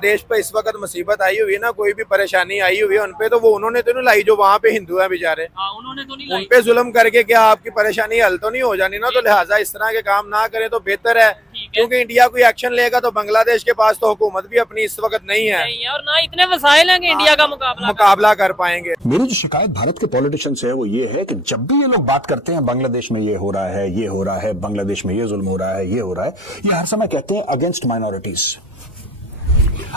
देश पे इस वक्त मुसीबत आई हुई है ना, कोई भी परेशानी आई हुई है उनपे, तो वो उन्होंने तो नहीं लाई जो वहाँ पे हिंदू हैं बेचारे। उन्होंने तो नहीं लाई। उनपे जुल्म करके क्या आपकी परेशानी हल तो नहीं हो जानी ना, तो लिहाजा इस तरह के काम ना करें तो बेहतर है, क्योंकि इंडिया कोई एक्शन लेगा तो बांग्लादेश के पास तो हुकूमत भी अपनी इस वक्त नहीं है और ना इतने वसाइल हैं कि इंडिया का मुकाबला कर पाएंगे। मेरी जो शिकायत भारत के पॉलिटिशियंस है वो ये है कि जब भी ये लोग बात करते हैं बांग्लादेश में ये हो रहा है, ये हो रहा है, बांग्लादेश में ये जुल्म हो रहा है, ये हो रहा है, ये हर समय कहते हैं अगेंस्ट माइनॉरिटीज।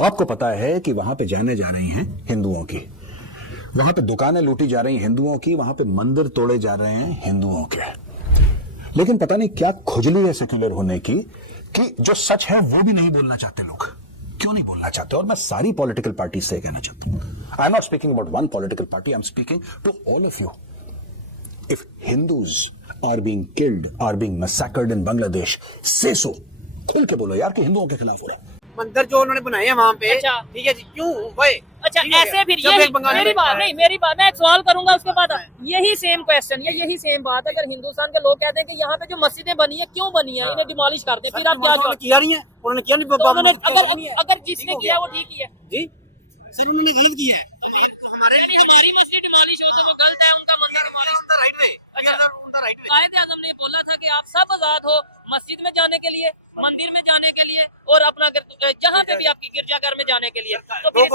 आपको पता है कि वहां पे जाने जा रही हैं हिंदुओं की, वहां पे दुकानें लूटी जा रही हैं हिंदुओं की, वहां पे मंदिर तोड़े जा रहे हैं हिंदुओं के, लेकिन पता नहीं क्या खुजली है सेक्युलर होने की कि जो सच है वो भी नहीं बोलना चाहते लोग। क्यों नहीं बोलना चाहते? और मैं सारी पॉलिटिकल पार्टी से कहना चाहता हूं, I am not speaking about one political party, I am speaking to all of you. If Hindus are being killed, are being massacred in Bangladesh, से सो, खुल के बोलो यार कि हिंदुओं के खिलाफ हो रहा है। मंदिर जो उन्होंने बनाए हैं वहाँ पे, अच्छा। ठीक है जी, क्यों भाई? अच्छा ऐसे फिर मेरी बात नहीं, मेरी बात, मैं एक सवाल करूंगा उसके बाद यही सेम क्वेश्चन, यही सेम बात। अगर हिंदुस्तान के लोग कहते हैं कि यहाँ पे जो मस्जिदें बनी है क्यों बनी है, इन्हें डिमोलिश करते हैं, फिर आप क्या किया नहीं है? उन्होंने किया नहीं, तो अगर जिसने किया वो ठीक ही है जी सर, उन्होंने गलत किया है। हमारी मस्जिद डिमोलिश हो तो वो गलत है, उनका मंदिर डिमोलिश राइट में, राइट में। कायदे आज़म ने बोला था कि आप सब आजाद हो मस्जिद में जाने के लिए, मंदिर में जाने के लिए, और अपना जहाँ पे भी आपकी गिरजाघर में जाने के लिए। तो फिर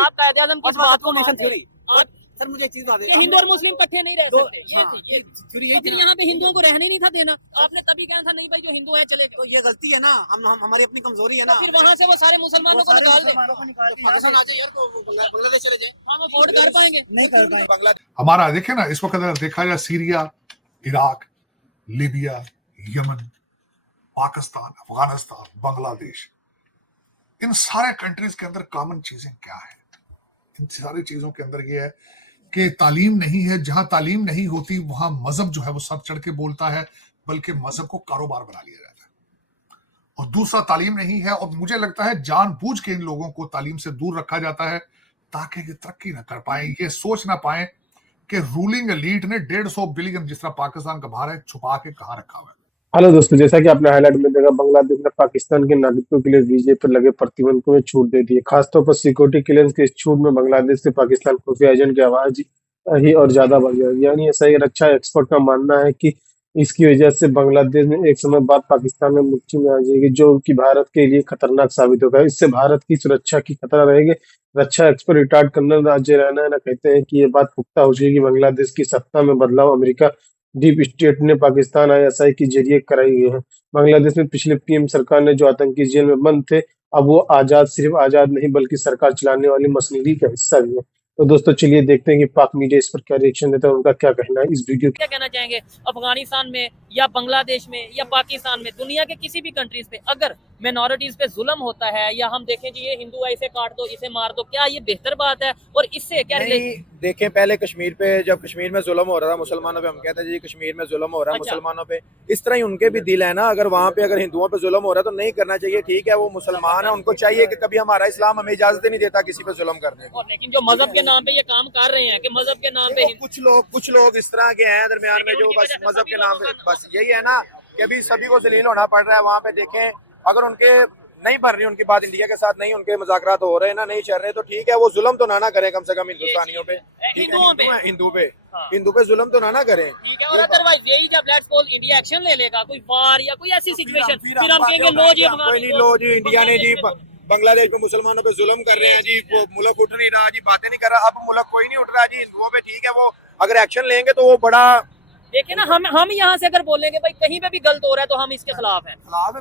आप कायदे आज़म किस बात को मानते हैं? सर मुझे एक चीज बता दें, कि हिंदू और मुस्लिम इकट्ठे नहीं रह सकते, ये फिर तो फिर यहाँ पे हिंदुओं को रहने नहीं था देना। आपने तभी कहना था नहीं भाई जो हिंदू है चले तो ये गलती है ना, हम हमारी अपनी कमजोरी है ना। फिर वहाँ से वो सारे मुसलमानों को निकाल दे, पाकिस्तान आ जाए यार, तो बांग्लादेश चले जाए, हम अफोर्ड कर पाएंगे? नहीं कर पाएंगे। हमारा देखिए ना, इस वक्त अगर देखा जाए Syria, Iraq, Libya, Yemen, Pakistan, Afghanistan, Bangladesh, इन सारे कंट्रीज के अंदर कॉमन चीजें क्या है? इन सारी चीजों के अंदर ये है कि तालीम नहीं है। जहां तालीम नहीं होती वहां मजहब जो है वो सर चढ़ के बोलता है, बल्कि मजहब को कारोबार बना लिया जाता है। और दूसरा तालीम नहीं है, और मुझे लगता है जानबूझ के इन लोगों को तालीम से दूर रखा जाता है ताकि ये तरक्की ना कर पाए, ये सोच ना पाए कि रूलिंग एलीट ने 150 बिलियन जिस तरह पाकिस्तान का भार है छुपा के कहां रखा हुआ है। हेलो दोस्तों, जैसा कि आपने हाईलाइट में देखा, बांग्लादेश ने पाकिस्तान के नागरिकों के लिए वीजे पर लगे प्रतिबंध को छूट दे दी है। खासतौर पर सिक्योरिटी क्लियरेंस के इस छूट में बांग्लादेश से पाकिस्तान खुफिया एजेंट की आवाज ही और ज्यादा बढ़ जाएगी। यानी ऐसा ही रक्षा एक्सपर्ट का मानना है कि इसकी वजह से बांग्लादेश में एक समय बाद पाकिस्तान में मुट्ठी में आ जाएगी, जो कि भारत के लिए खतरनाक साबित होगा। इससे भारत की सुरक्षा की खतरा रहेगी। रक्षा expert retired colonel Ajay Raina कहते हैं कि ये बात पुख्ता हो चुकी है कि बांग्लादेश की सत्ता में बदलाव अमेरिका डीप स्टेट ने पाकिस्तान आईएसआई के जरिए कराई गई है। बांग्लादेश में पिछले पीएम सरकार ने जो आतंकी जेल में बंद थे, अब वो आजाद, सिर्फ आजाद नहीं बल्कि सरकार चलाने वाली मशीनरी का हिस्सा भी है। तो दोस्तों चलिए देखते हैं कि पाक मीडिया इस पर क्या रिएक्शन देता है, उनका क्या कहना है इस वीडियो। क्या कहना चाहेंगे अफगानिस्तान में या बांग्लादेश में या पाकिस्तान में, दुनिया के किसी भी कंट्रीज पे अगर मिनॉरिटीज पे जुल्म होता है, या हम देखें जी ये हिंदू है इसे काट दो, इसे मार दो, क्या ये बेहतर बात है? और इससे क्या देखें, पहले कश्मीर पे जब कश्मीर में जुल्म हो रहा था मुसलमानों पे, हम कहते हैं जी कश्मीर में जुल्म हो रहा है मुसलमानों पे, इस तरह ही उनके भी दिल है ना। अगर वहाँ पे अगर हिंदुओं पे जुल्म हो रहा है तो नहीं करना चाहिए, ठीक है, वो मुसलमान है, उनको चाहिए कि कभी हमारा इस्लाम हमें इजाजत नहीं देता किसी पे जुल्म करने की। लेकिन जो मजहब के नाम पे ये काम कर रहे हैं कि मजहब के नाम पे कुछ लोग इस तरह के हैं दरमियान में जो बस मजहब के नाम पे, बस यही है ना कि अभी सभी को जलील होना पड़ रहा है। वहाँ पे देखें, अगर उनके नहीं बन रही उनकी बात इंडिया के साथ, नहीं उनके मुज़ाकरात हो रहे हैं ना, नहीं चल रहे, तो ठीक है, वो जुल्म तो ना करें कम से कम हिंदुस्तानियों पे, हिंदू पे जुल्म तो ना करें, ठीक है। और अदरवाइज यही जब लेट्स सपोज इंडिया एक्शन ले लेगा, कोई वार या कोई ऐसी सिचुएशन, फिर हम कहेंगे लो जी लो जी इंडिया ने जी बांग्लादेश में मुसलमानों पे जुल्म कर रहे हैं जी, वो मुल्क उठ नहीं रहा जी, बातें नहीं कर रहा। अब मुल्क कोई नहीं उठ रहा जी हिंदुओं पे, ठीक है, वो अगर एक्शन लेंगे तो वो बड़ा देखिए ना, हम यहाँ से अगर बोलेंगे भाई कहीं पे भी गलत हो रहा है तो हम इसके खिलाफ हैं।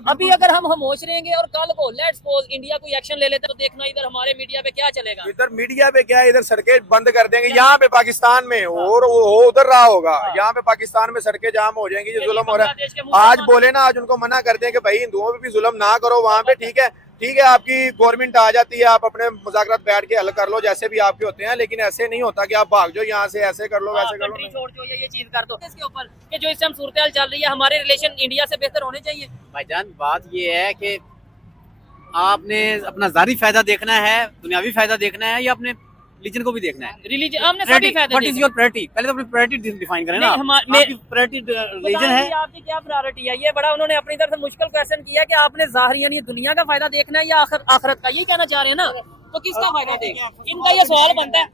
अभी अगर हम खामोश रहेंगे और कल को लेट्स सपोज इंडिया कोई एक्शन ले लेते तो देखना इधर हमारे मीडिया पे क्या चलेगा। इधर मीडिया पे क्या, इधर सड़कें बंद कर देंगे यहाँ पे पाकिस्तान में, और वो उधर रहा होगा, यहाँ पे पाकिस्तान में सड़कें जाम हो जाएंगी, जो जुल्म हो रहा है। आज बोले ना, आज उनको मना कर दें कि भाई हिंदुओं पे भी जुल्म ना करो वहाँ पे, ठीक है, ठीक है, आपकी गवर्नमेंट आ जाती है, आप अपने मुज़ाकरात बैठ के हल कर लो जैसे भी आपके होते हैं, लेकिन ऐसे नहीं होता कि आप भाग जाओ यहाँ से, ऐसे कर लो वैसे कर लो, छोड़ दो ये चीज कर दो। इसके ऊपर कि जो इस टाइम सूरत चल रही है, हमारे रिलेशन इंडिया से बेहतर होने चाहिए। भाईजान बात ये है कि आपने अपना ज़ाती फायदा देखना है, दुनियावी फायदा देखना है, या अपने रिलीजन को भी देखना है। रिलीजन हमने सभी फायदे व्हाट इज देखे। योर प्रायोरिटी, पहले तो अपनी प्रायोरिटी डिफाइन करें ना। आपकी प्रायोरिटी रिलीजन है। बताइए आपकी क्या प्रायोरिटी है? ये बड़ा उन्होंने अपनी तरफ से मुश्किल क्वेश्चन किया कि आपने ज़ाहिर यानी दुनिया का फायदा देखना है या आखिरत का, यही कहना चाह रहे हैं ना? तो किसका फायदा देगा? इनका ये सवाल बनता है।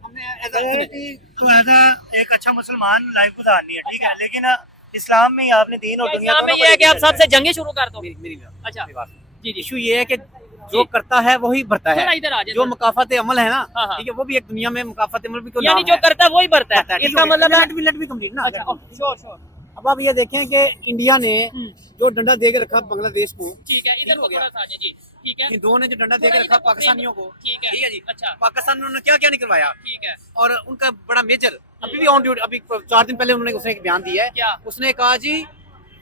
तो ऐसा एक अच्छा मुसलमान लाइफ गुजारनी है, ठीक है, लेकिन इस्लाम में आपने दीन और दुनिया इस्लाम में दोनों ये है को कि आप सबसे जंगे शुरू कर दो। मेरी अच्छा जी जी, इशू ये है कि जो करता है वही भरता थोड़ा है। इधर आ जाए जो मुकाफात अमल है ना, हाँ, हाँ। ठीक है, वो भी एक दुनिया में मुकाफात अमल भी तो यानी जो करता है वही बढ़ता है, इसका मतलब है। लेट भी कंप्लीट ना। अच्छा श्योर श्योर, अब आप ये देखें कि इंडिया ने हम्म। जो डंडा दे के रखा बांग्लादेश को, ठीक है, इधर को थोड़ा सा आ जाए जी, ठीक है। हिंदुओं ने जो डंडा दे के थोड़ा रखा इधर को पाकिस्तानियों को, ठीक है, ठीक है जी। अच्छा पाकिस्तान ने उन्होंने क्या क्या नहीं करवाया, ठीक है, और उनका बड़ा मेजर अभी भी ऑन ड्यूटी, अभी 4 दिन पहले उन्होंने उसने एक बयान दिया है। क्या? उसने कहा जी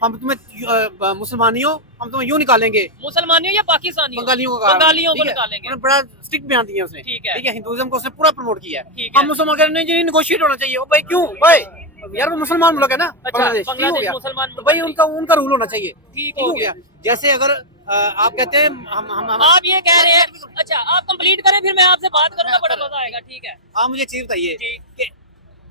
हम तुम्हें मुसलमानियों, हम तुम्हें यूं निकालेंगे, मुसलमानियों या पाकिस्तानियों? बंगालियों को कहा, बंगालियों को ठीक है? निकालेंगे। उन्होंने बड़ा स्ट्रिक्ट बयान दिया उसने, ठीक है। हिंदुइज्म को उसने पूरा प्रमोट किया है। ठीक है। हम मुसलमान कह रहे हैं नहीं, निगोशिएट होना चाहिए। ओ भाई क्यों भाई, यार वो मुसलमान मुल्क है ना, बांग्लादेश, ठीक हो बांग्लादेश गया, मुसलमान तो भाई उनका रूल होना चाहिए, ठीक हो गया। जैसे अगर आप कहते हैं हम आप ये कह रहे हैं, अच्छा आप कंप्लीट करें फिर मैं आपसे बात करूंगा, बड़ा मजा आएगा, ठीक है। आप मुझे चीज बताइए जी। कि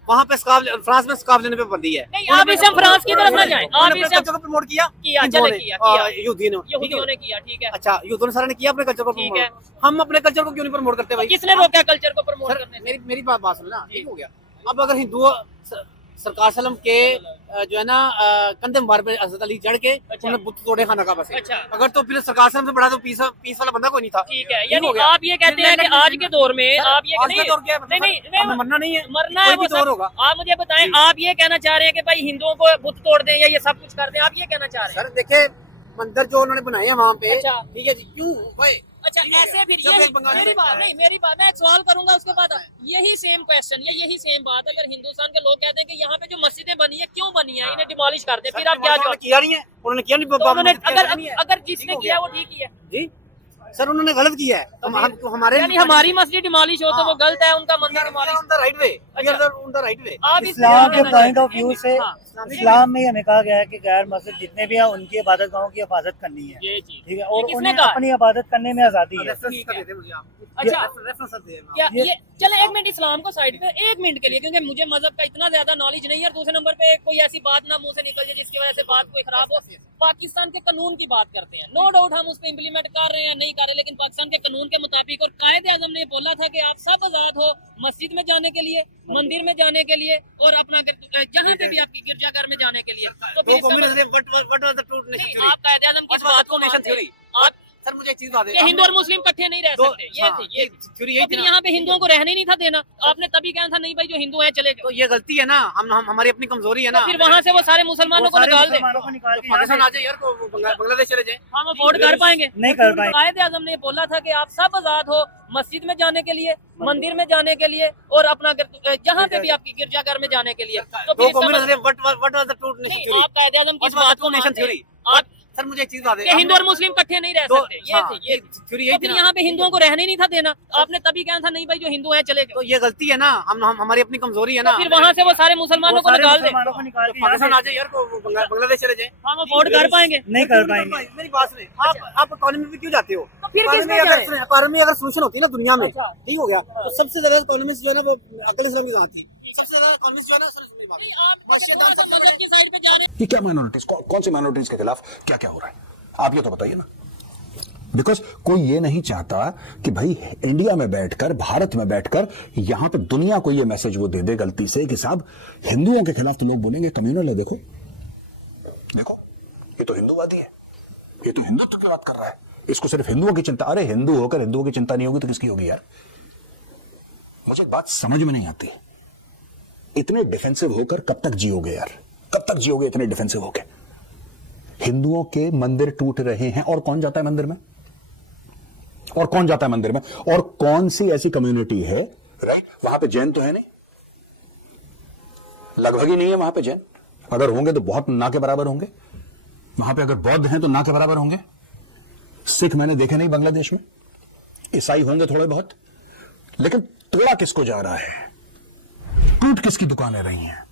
वहाँ पे फ्रांस में स्कार्फ लेने पे पाबंदी है। नहीं, आप इससे फ्रांस की तरफ ना जाएं, आप इससे कल्चर को प्रमोट किया, किया, हिंदुओं चले ने, किया, यहूदियों ने, ठीक यहूदियों है? ने किया, ठीक है। अच्छा, यूदों ने सारे ने किया अपने कल्चर को ठीक प्रमोट। है। हम अपने कल्चर को क्यों नहीं प्रमोट करते भाई? किसने रोका कल्चर को प्रमोट सर, करने से? मेरी बात सुनना, ठीक हो गया। अब अगर हिंदुओं सरकार सलम के जो है ना कंधे मुबारक पे हज़रत अली चढ़ के उन्हें बुत तोड़े खाना काबा से, अच्छा। अगर तो फिर सरकार सलम से बड़ा तो पीस वाला बंदा कोई नहीं था। ठीक है, ठीक यानी हो गया। आप ये कहते हैं कि आज के दौर में आप ये आज का दौर क्या है? नहीं नहीं हमें नहीं, मरना नहीं है, मरना है कोई वो भी दौर सब। होगा। आप मुझे बताएं, आप ये कहना चाह रहे हैं कि भाई हिंदुओं को बुत तोड़ दें या ये सब कुछ कर दें, आप ये कहना चाह रहे हैं? सर देखे मंदिर जो उन्होंने बनाए हैं वहाँ पे, अच्छा। ठीक है जी, क्यों भाई? अच्छा ठीक हो ऐसे गया। फिर जब यही एक बंगाली मेरी बात नहीं, मेरी बात मैं एक सवाल करूंगा उसके बाद यही सेम क्वेश्चन या यही सेम बात अगर हिंदुस्तान के लोग कहते हैं कि यहाँ पे जो मस्जिदें बनी है क्यों बनी है, इन्हें डिमोलिश कर दे, फिर आप क्या उन्होंने जवाब? किया नहीं है, उन्होंने किया नहीं, तो उन्होंने नहीं है। अगर जिसने ठीक हो किया गया। वो ठीक ही है जी सर, उन्होंने गलत किया है। तो हमारे यानी हमारी मस्जिद डिमोलिश हो तो वो गलत है, उनका मंदिर demolish. Right way, right way. आप इस इस्लाम के कहना पॉइंट चाहते ऑफ व्यू से हाँ, इस्लाम में हमें कहा गया है कि गैर मस्जिद जितने भी हैं उनकी इबादत गाहों की हिफाजत करनी है, ये चीज ठीक है, ये और किसने उन्हें कहा? अपनी इबादत करने में आज़ादी है। ठीक है। मुझे आप अच्छा रेफरेंस दे क्या ये चले एक मिनट इस्लाम को साइड पे एक मिनट के लिए, क्योंकि मुझे मजहब का इतना ज्यादा नॉलेज नहीं है, और दूसरे नंबर पे कोई ऐसी बात ना मुंह से निकल जाए जिसकी वजह से बात कोई खराब हो। पाकिस्तान के कानून की बात करते हैं, नो डाउट हम उस पर इम्प्लीमेंट कर रहे हैं नहीं कर रहे, लेकिन पाकिस्तान के कानून के मुताबिक और कायदे आजम ने बोला था कि आप सब आजाद हो मस्जिद में जाने के लिए, मंदिर में जाने के लिए, और अपना जहाँ पे भी आपकी गिरजाघर में जाने के लिए। तो फिर इसका मतलब- नहीं, आप कायदे आजम की इस बात को मानते हैं? आप सर मुझे एक चीज बता कि हिंदू और मुस्लिम इकट्ठे नहीं रह सकते, ये थी ये थ्योरी तो फिर यहाँ पे हिंदुओं को रहने नहीं था देना, आपने तभी कहना था नहीं भाई जो हिंदू है चले तो जाओ, ये गलती है ना, हम हमारी अपनी कमजोरी है ना। तो फिर वहाँ से वो सारे मुसलमानों को सारे निकाल दे, मुसलमानों को निकाल के यहाँ पाकिस्तान से आ जाए यार, को बांग्लादेश चले जाए। हम अफोर्ड कर पाएंगे? नहीं कर पाएंगे। कायदे आजम ने बोला था कि आप सब आजाद हो मस्जिद में जाने के लिए, मंदिर में जाने के लिए, और अपना जहाँ पे भी आपकी गिरजाघर में जाने के लिए। तो फिर इसका मतलब- नहीं, आप कायदे आजम की इस बात को मानते हैं? आप सर मुझे एक चीज बता कि हिंदू और मुस्लिम इकट्ठे नहीं रह सकते, ये थी ये थ्योरी तो फिर यहाँ पे हिंदुओं को रहने नहीं था देना, आपने तभी कहना था नहीं भाई जो हिंदू है चले जाओ, तो ये गलती है ना, हम हमारी अपनी कमजोरी है ना। तो फिर वहाँ से वो सारे मुसलमानों को सारे निकाल दे, मुसलमानों को निकाल के यहाँ पाकिस्तान से आ जाए यार, को बांग्लादेश चले जाए। हम अफोर्ड कर पाएंगे? नहीं कर पाएंगे। मेरी बात सुने, आप इकोनॉमी में क्यों जाते हो? तो फिर किस में जाए? इकोनॉमी अगर सोल्यूशन होती है ना दुनिया में, अच्छा। ठीक हो गया, तो सबसे ज्यादा इकोनॉमिस्ट जो है ना वो अकल इस्लाम की जहाँ थी, सबसे ज्यादा इकोनॉमिस्ट जो है ना मस्जिद की साइड पे जा रहे हैं। ये क्या माइनॉरिटीज, कौन सी माइनॉरिटीज के खिलाफ क्या क्या हो रहा है, आप ये तो बताइए ना। बिकॉज कोई ये नहीं चाहता कि भाई इंडिया में बैठकर, भारत में बैठकर यहां पे दुनिया को ये मैसेज वो दे दे गलती से कि साहब हिंदुओं के खिलाफ तो लोग बोलेंगे कम्युनल है, देखो देखो ये तो हिंदूवादी है, ये तो हिंदुत्व की बात कर रहा है, इसको सिर्फ हिंदुओं की चिंता। अरे हिंदू होकर हिंदुओं की चिंता नहीं होगी तो किसकी होगी यार? मुझे एक बात समझ में नहीं आती, इतने डिफेंसिव होकर कब तक जियोगे यार, कब तक जियोगे इतने डिफेंसिव होकर? हिंदुओं के मंदिर टूट रहे हैं और कौन जाता है मंदिर में, और कौन जाता है मंदिर में, और कौन सी ऐसी कम्युनिटी है, राइट, वहां पे जैन तो है नहीं, लगभग ही नहीं है वहां पे जैन, अगर होंगे तो बहुत ना के बराबर होंगे, वहां पे अगर बौद्ध हैं तो ना के बराबर होंगे, सिख मैंने देखे नहीं बांग्लादेश में, ईसाई होंगे थोड़े बहुत, लेकिन तोड़ा किसको जा रहा है, टूट किसकी दुकानें रही हैं?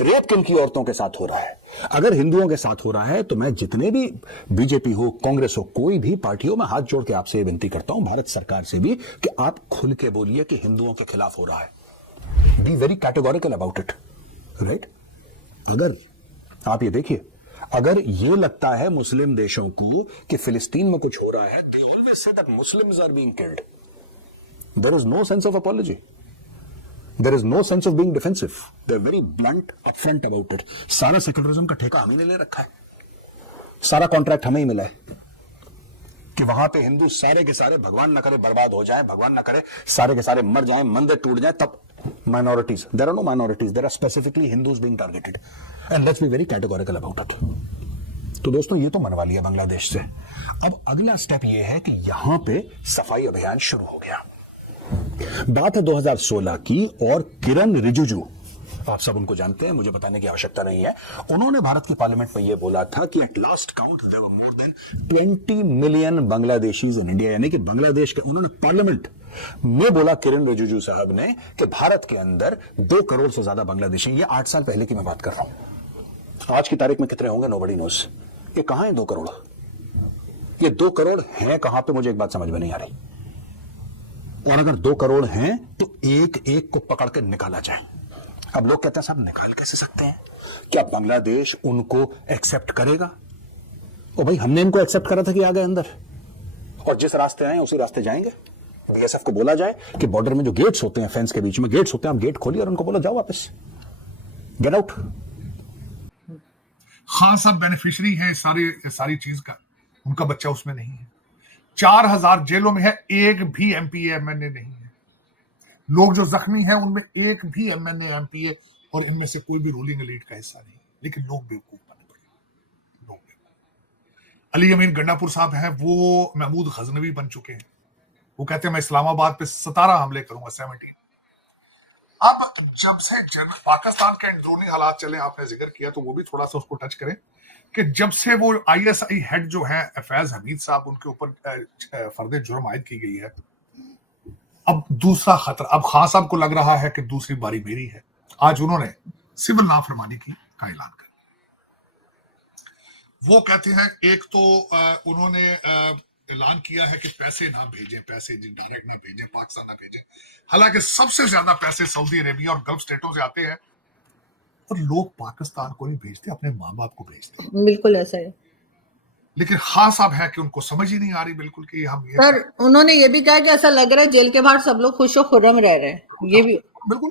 रेप किन की औरतों के साथ हो रहा है? अगर हिंदुओं के साथ हो रहा है तो मैं जितने भी बीजेपी हो, कांग्रेस हो, कोई भी पार्टी हो, मैं हाथ जोड़ के आपसे ये विनती करता हूं, भारत सरकार से भी, कि आप खुल के बोलिए कि हिंदुओं के खिलाफ हो रहा है। Be very categorical about it, right? अगर आप ये देखिए, अगर ये लगता है मुस्लिम देशों को कि फिलिस्तीन में कुछ हो रहा है, they always say that Muslims are being killed. There is no sense of apology. There is no sense of being defensive. They're very blunt, upfront about it. सारा सेक्युलरिज्म का ठेका हमें ले रखा है, सारा कॉन्ट्रैक्ट हमें ही मिला है कि वहां पे हिंदू सारे के सारे, भगवान न करे बर्बाद हो जाए, भगवान न करे सारे के सारे मर जाएं, मंदिर टूट जाए, तब minorities. There are no minorities. There are specifically Hindus being targeted. And let's be very categorical about it. तो दोस्तों, ये तो मनवा लिया बांग्लादेश से। अब अगला स्टेप ये है कि यहां पे सफाई अभियान शुरू हो गया। बात है 2016 की, और किरण रिजिजू, आप सब उनको जानते हैं, मुझे बताने की आवश्यकता नहीं है, उन्होंने भारत की पार्लियामेंट में यह बोला था कि at last count there were more than 20 million Bangladeshis in India. यानी कि बांग्लादेश के, उन्होंने पार्लियामेंट में बोला, किरण रिजिजू साहब ने, कि भारत के अंदर 2 करोड़ से ज्यादा बांग्लादेशी। ये 8 साल पहले की मैं बात कर रहा हूं। आज की तारीख में कितने होंगे नोबडी नोस। ये कहां है 2 करोड़? ये 2 करोड़ हैं कहां पे, मुझे एक बात समझ में नहीं आ रही। और अगर 2 करोड़ हैं तो एक एक को पकड़ के निकाला जाए। अब लोग कहते हैं साहब निकाल कैसे सकते हैं? क्या बांग्लादेश उनको एक्सेप्ट करेगा? ओ भाई, हमने इनको एक्सेप्ट करा था कि आ गए अंदर, और जिस रास्ते आए उसी रास्ते जाएंगे। बीएसएफ को बोला जाए कि बॉर्डर में जो गेट्स होते हैं, फेंस के बीच में गेट्स होते हैं, आप गेट खोलिए और उनको बोलो जाओ वापस, गेट आउट। खान साहब बेनिफिशियरी है सारी चीज का, उनका बच्चा उसमें नहीं है। 4000 जेलों में है, एक भी एमपीए एमएनए नहीं है। लोग जो जख्मी हैं उनमें एक भी एमएनए एमपीए और इनमें से कोई भी रूलिंग एलीट का हिस्सा नहीं। लेकिन लोग बेवकूफ बने पड़े, लोग बेवकूफ। अली अमीन गंडापुर साहब हैं, वो महमूद गजनवी बन चुके हैं। वो कहते हैं मैं इस्लामाबाद पे 17 हमले करूंगा, 17। अब जब से पाकिस्तान के अंदरूनी हालात चले, आपने जिक्र किया तो वो भी थोड़ा सा उसको टच करें कि जब से वो आईएसआई हेड जो है फैज हमीद साहब, उनके ऊपर फर्द जुर्म आयद की गई है, अब दूसरा खतरा, अब खान साहब को लग रहा है कि दूसरी बारी मेरी है। आज उन्होंने सिविल नाफरमानी का ऐलान कर, वो कहते हैं, एक तो उन्होंने ऐलान किया है कि पैसे ना भेजें, पैसे डायरेक्ट ना भेजें, पाकिस्तान ना भेजें। हालांकि सबसे ज्यादा पैसे सऊदी अरेबिया और गल्फ स्टेटों से आते हैं, और लोग पाकिस्तान को नहीं भेजते, अपने माँ बाप को भेजते हैं। बिल्कुल ऐसा है। लेकिन खान साहब है कि उनको समझ ही नहीं आ रही बिल्कुल कि हम ये, सर उन्होंने ये भी कहा कि ऐसा लग रहा है जेल के बाहर सब लोग खुश खुर्रम रह रहे हैं। ये भी बिल्कुल,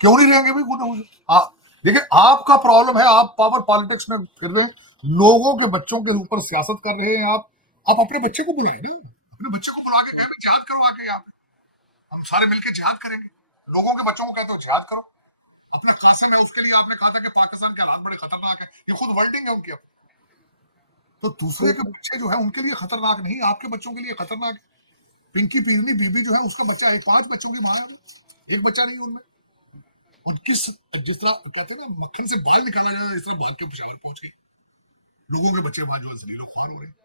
क्यों नहीं रहेंगे भाई? देखिए, आपका प्रॉब्लम है, आप पावर पॉलिटिक्स में फिर रहे हैं, लोगों के बच्चों के ऊपर सियासत कर रहे हैं। आप अपने बच्चे को बुलाए ना, अपने बच्चे को बुला के कहें जिहाद करो आके, यहाँ पे हम सारे मिलकर जिहाद करेंगे। लोगों के बच्चों को कहते हो जिहाद करो। अपना कासिम है, उसके लिए आपने कहा था कि पाकिस्तान के हालात बड़े खतरनाक है, ये खुद वर्डिंग है उनकी। तो दूसरे के बच्चे जो है उनके लिए खतरनाक नहीं, आपके बच्चों के लिए खतरनाक है। पिंकी पीरनी बीबी जो है, उसका बच्चा है, 5 बच्चों की मां है, एक बच्चा नहीं उनमें। और जिस तरह कहते हैं ना, मक्खन से बाल निकाला जाए, इस तरह भाग के पेशावर पहुंच गए। लोगों के बच्चे नौजवान से नहीं, लोग खान हो रहे हैं।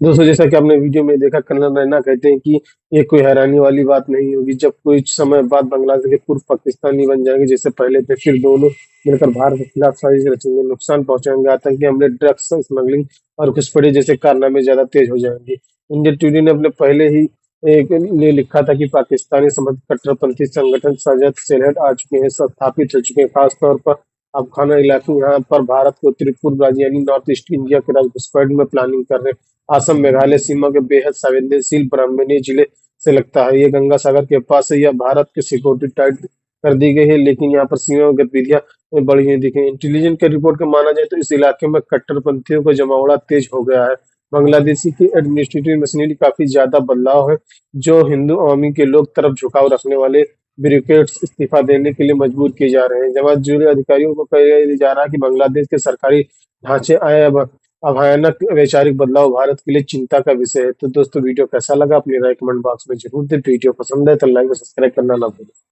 दोस्तों, जैसा कि आपने वीडियो में देखा, कर्नल रैना कहते हैं कि ये कोई हैरानी वाली बात नहीं होगी। जब कुछ समय बाद बांग्लादेश के पूर्व पाकिस्तानी बन जाएंगे जैसे पहले थे, फिर दोनों मिलकर भारत के खिलाफ साजिश रचेंगे, नुकसान पहुंचाएंगे, आतंकी हमले, ड्रग्स स्मगलिंग और घुसपैठी जैसे कारनामे ज्यादा तेज हो जाएंगे। इंडिया टुडे ने अपने पहले ही ने लिखा था कि पाकिस्तानी समर्थित कट्टरपंथी संगठन सजग सेलहट आ चुके हैं, स्थापित हो चुके हैं। खासतौर पर अफगाना इलाके यहाँ पर भारत के उत्तरी पूर्व राज्य यानी नॉर्थ ईस्ट इंडिया के राज्य घुसपैठ में प्लानिंग कर रहे हैं। असम मेघालय सीमा के बेहद संवेदनशील ब्राह्मणी जिले से लगता है, ये गंगा सागर के पास है। यह भारत की सिक्योरिटी टाइट कर दी गई है, लेकिन यहाँ पर सीमा गतिविधियां बढ़ी हुई दिखी। इंटेलिजेंस के रिपोर्ट के माना जाए तो इस इलाके में कट्टरपंथियों का जमावड़ा तेज हो गया है। बांग्लादेशी की एडमिनिस्ट्रेटिव मशीनरी काफी ज्यादा बदलाव है, जो हिंदू अवामी के लोग तरफ झुकाव रखने वाले ब्यूरोक्रेट्स इस्तीफा देने के लिए मजबूर किए जा रहे हैं। जमात जुड़े अधिकारियों को कहा जा रहा है कि बांग्लादेश के सरकारी ढांचे आए अब भयानक वैचारिक बदलाव भारत के लिए चिंता का विषय है। तो दोस्तों, वीडियो कैसा लगा अपनी राय कमेंट बॉक्स में जरूर दें। वीडियो पसंद है तो लाइक और सब्सक्राइब करना ना भूलें।